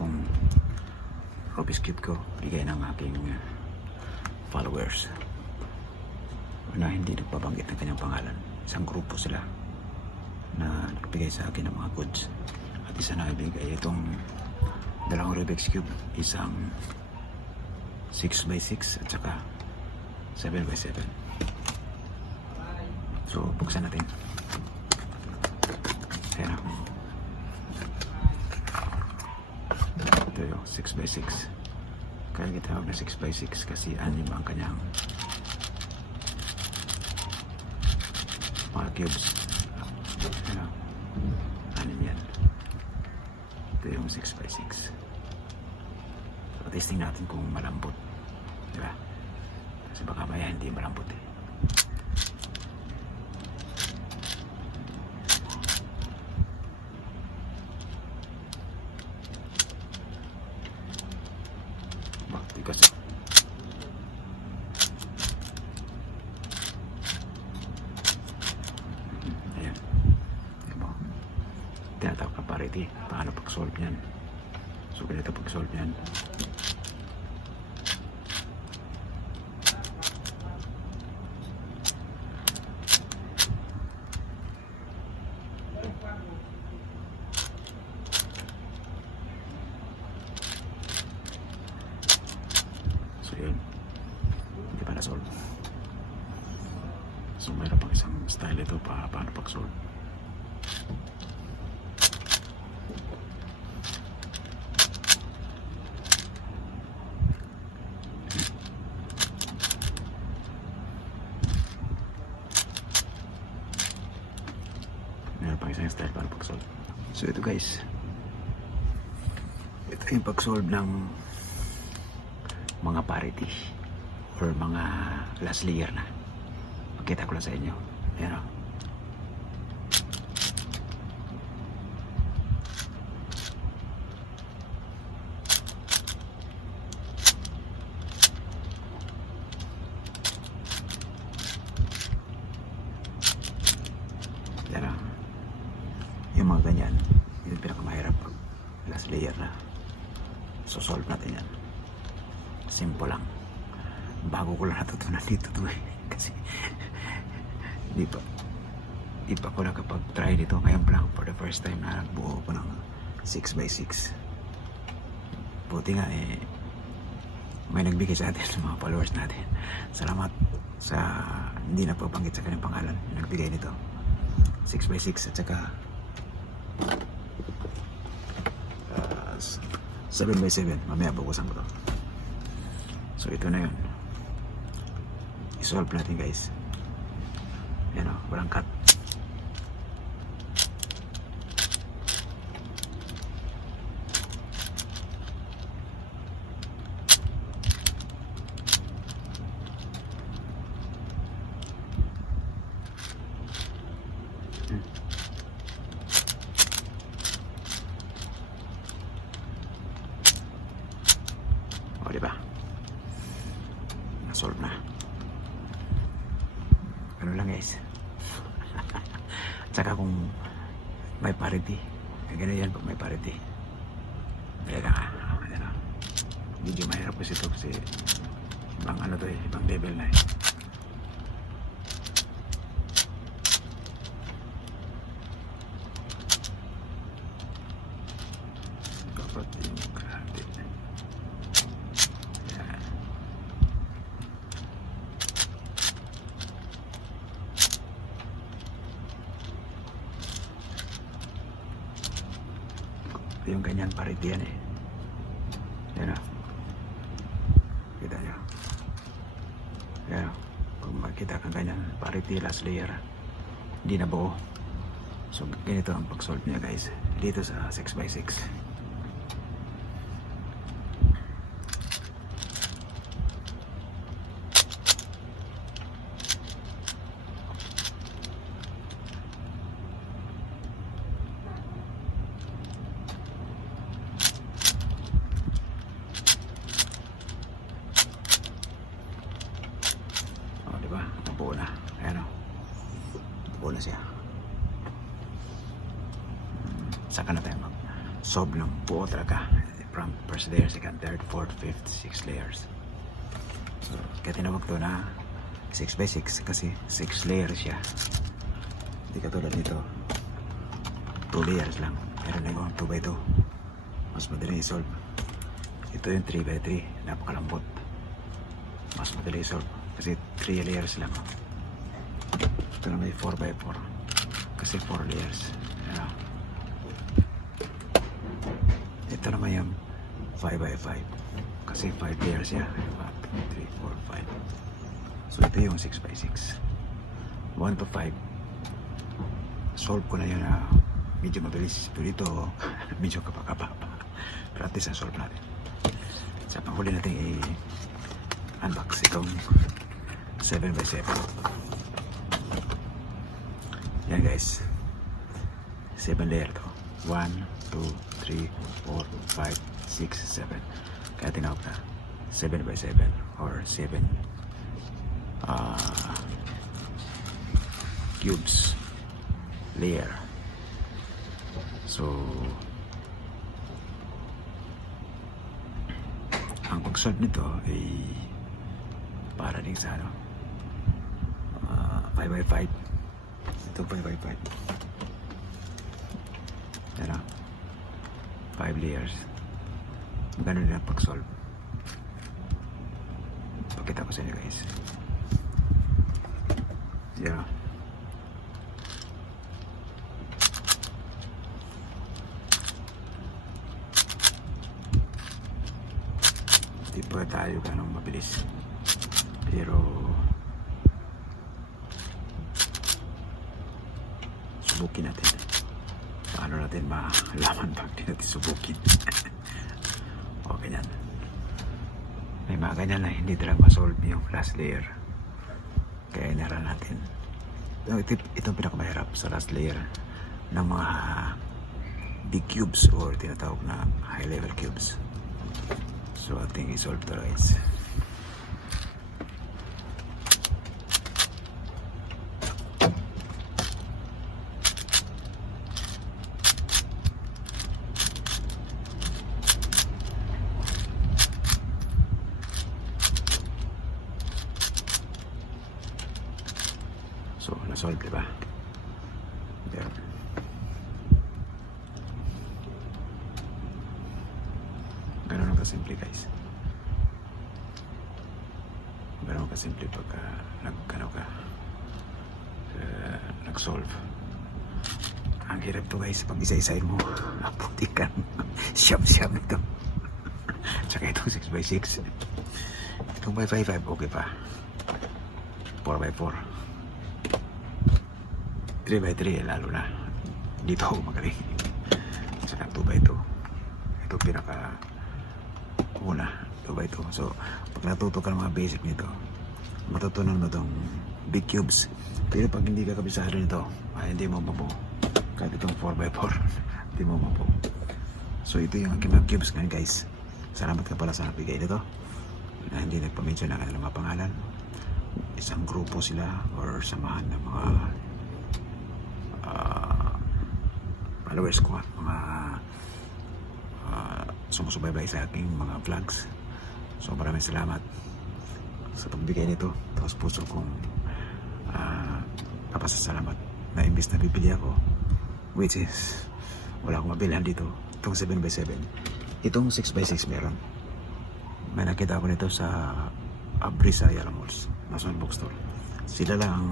bagong Rubik's Cube ko. Bigay ng aking uh, followers. Na hindi nagbabanggit ng kanyang pangalan. Isang grupo sila na nagbigay sa akin ng mga goods. At isa na ibigay itong dalawang Rubik's Cube. Isang 6x6 at saka 7x7. So, buksan natin. Ayan o. Ito yung 6x6. Kaya kitawag na 6x6 kasi anim ang kanyang mga cubes. Ayan o. Anim yan. Ito yung 6x6. So, testing natin kung malambot. Diba? Kasi baka maya hindi malambot eh. Bak, tigas. Ayan. Ayan mo. Tinatawag na parity. Paano pag-solve yan? So, ganito pag-solve yan. So yun, hindi pa na-solve. So mayroon pang isang style ito pa paano pag-solve. Meron pang isang style paano pag-solve. So ito guys, ito yung pag-solve ng mga parity or mga last layer na. Pakita ko lang sa inyo. Ayan o. Ayan o. Yung mga ganyan, yun yung pinakamahirap pag last layer na. So solve natin yan. Simple lang. Bago ko lang natutunan dito to eh kasi di pa di pa ko nakapag try dito ngayon pa lang for the first time na nagbuo ko ng 6x6 buti nga eh may nagbigay sa atin ng mga followers natin. Salamat sa hindi na pabanggit sa kanyang pangalan. Nagbigay nito. 6x6 at saka uh, 7x7 mamaya bukusan ko to So ito na yun. I-solve natin guys. Yan o, walang cut. O, di ba? na-solve na. Ano. Tsaka kung may parity. Ganun yan pag may parity. Kaya ka. Ayan na. Medyo mahirap kasi ito kasi ibang ano to eh. Ibang level na eh. Dapat yung grabe. Yan. Yung parity yan eh. Yan o. Kita nyo. Yan o. Kung makita kang ganyan, parity last layer. Hindi na buo. So ganito ang pag-solve niya guys. Dito sa 6x6. O, di ba? Nabuo na. Ayan o. Nabuo na siya. Hmm, Saka na tayo mag solve ng buo talaga. From first layer, second, third, fourth, fifth, six layers. So, kaya tinawag to na 6 by 6 kasi 6 layers siya. Hindi katulad nito. 2 layers lang. Meron na yung 2 by 2. Mas madali i-solve. Ito yung 3 by 3. Napakalambot. Mas madali i-solve. Kasi 3 layers lang. Ito na may 4 by 4. Kasi 4 layers. Ayan. Ito naman yung 5 by 5. Kasi 5 layers siya. 1, 2, 3, 4, 5. So ito yung 6 by 6. 1 to 5. Solve ko na yun na medyo mabilis. Pero ito, medyo kapakapa. Practice ang solve natin. Sa panghuli natin i-unbox itong 7 by 7. Yan guys. 7 layer to. 1, 2, 3, 4, 5, 6, 7. Kaya tinawag na 7 by 7 or 7 uh, cubes layer. So, ang pag-solve nito ay para din sa ano, uh, 5 by 5. Ito 5 by 5. Yan ah. 5 layers. Ganun ang pag-solve. Pakita ko sa inyo guys. Yeah. Hindi pa tayo ganun mabilis. Pero subukin natin. Paano natin malaman pag di natin subukin? ganyan. May mga ganyan na hindi talaga ma-solve yung last layer. Kaya inaral natin. Ito, ito, itong pinakamahirap sa last layer ng mga big cubes or tinatawag na high level cubes. So ating i-solve to guys. So, na-solve, di ba? Pero, ganun ang kasimple, guys. Ganun ang kasimple pagka nag, ano ka, uh, nag-solve. Ang hirap guys, pag isa-isahin mo, naputikan. Siyam-siyam ito. Tsaka itong 6x6. Itong 5x5, okay pa. 4x4. 3 by 3 lalo na. Dito ako magaling. Saka 2 by 2 ito pinaka una 2 by 2 so pag natuto ka ng mga basic nito matutunan mo itong big cubes. Pero pag hindi ka kabisado nito ay hindi mo mabuo. Kahit itong 4 by 4 hindi mo mabuo. So ito yung aking mga cubes ngayon guys. Salamat ka pala sa nagbigay nito. Na hindi nagpa-mention ng kanilang mga pangalan. Isang grupo sila or samahan ng mga uh, followers ko at mga uh, sumusubaybay sa aking mga vlogs. So maraming salamat sa pagbigay nito. Tapos puso kong uh, papasasalamat na imbis na bibili ako which is wala akong mabilhan dito. Itong 7x7 itong 6x6 meron. May nakita ako nito sa Abrisa Ayala Malls Nason Bookstore. Sila lang ang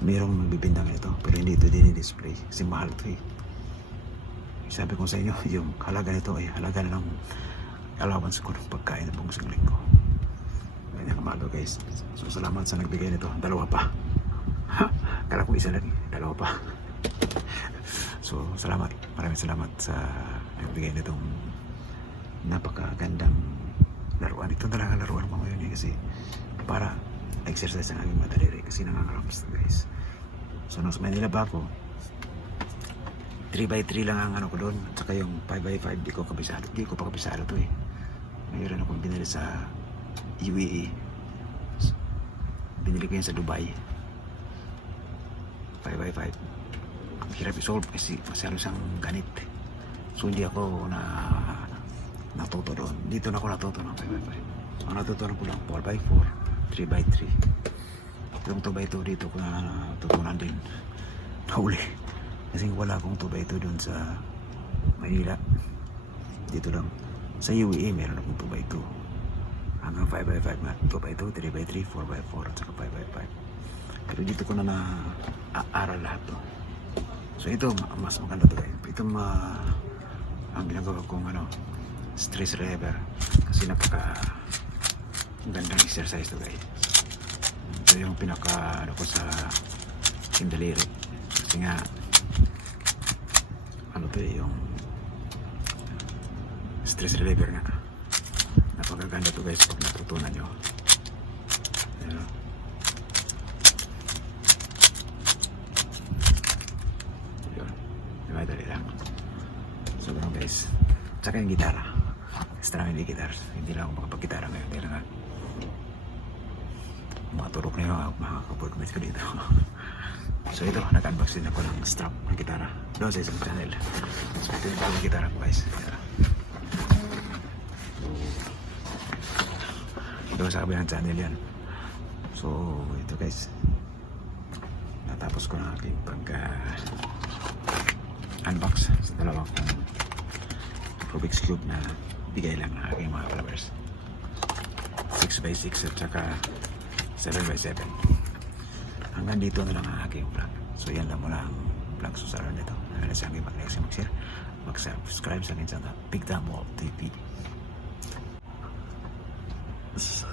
mayroong nagbibintang ito pero hindi ito dinidisplay. Kasi mahal ito eh sabi ko sa inyo yung halaga nito ay halaga ng allowance ko ng pagkain ng buong isang linggo. Ganyan kamalo guys. So salamat sa nagbigay nito. Dalawa pa. Kala ko isa lang dalawa pa. So salamat. Maraming salamat sa nagbigay nitong napakagandang laruan. Ito talaga laruan ko ngayon eh kasi para exercise ang aking madaliri kasi nangangaramps na guys. So nung sa Manila ba ako 3x3 lang ang ano ko doon at saka yung 5x5 di ko kabisado di ko pa kabisado to eh mayroon akong binili sa UAE binili ko yan sa Dubai 5x5 ang hirap i-solve kasi masyado siyang ganit So hindi ako na natuto doon. Dito na ako natuto ng 5x5. Ang natutunan ko lang 4x4, 3x3. Yung 2x2 dito ko na natutunan din. Nahuli. Kasi wala akong 2x2 doon sa Manila. Dito lang. Sa UAE meron akong 2x2. Hanggang 5x5 na. 2x2, 3x3, 4x4, at saka 5x5. Pero dito ko na na-aaral lahat to. So ito, ma- mas maganda to guys. Ito ma ang ginagawa kong ano, stress reliever. Kasi napaka gandang exercise to guys. Ito yung pinaka ano ko sa sindaliri. Kasi nga ano to eh, yung stress reliever nga. Napakaganda to guys pag natutunan nyo. Ayan. Yun. Di ba, dali lang. So, ganun guys. Tsaka yung gitara. Extra hindi guitar. Hindi lang ako makapag-gitara ngayon. Dahil nga, mga turok na yung mga, ko dito. So, ito, nag-unbox din ako ng strap ng gitara. Doon sa isang channel. So, ito yung bagong gitara ko guys. Ayan. Doon sa kabilang channel yan. So, ito guys. Natapos ko na aking pagka unbox sa dalawang Rubik's Cube na bigay lang ng aking mga followers. 6x6 at saka 7x7 hanggang dito na lang ang aking vlog. So yan lang muna ang vlog sa sarang nito. Na sa aking mag-like sa mag-share mag-subscribe sa aking channel. Big Damo TV so,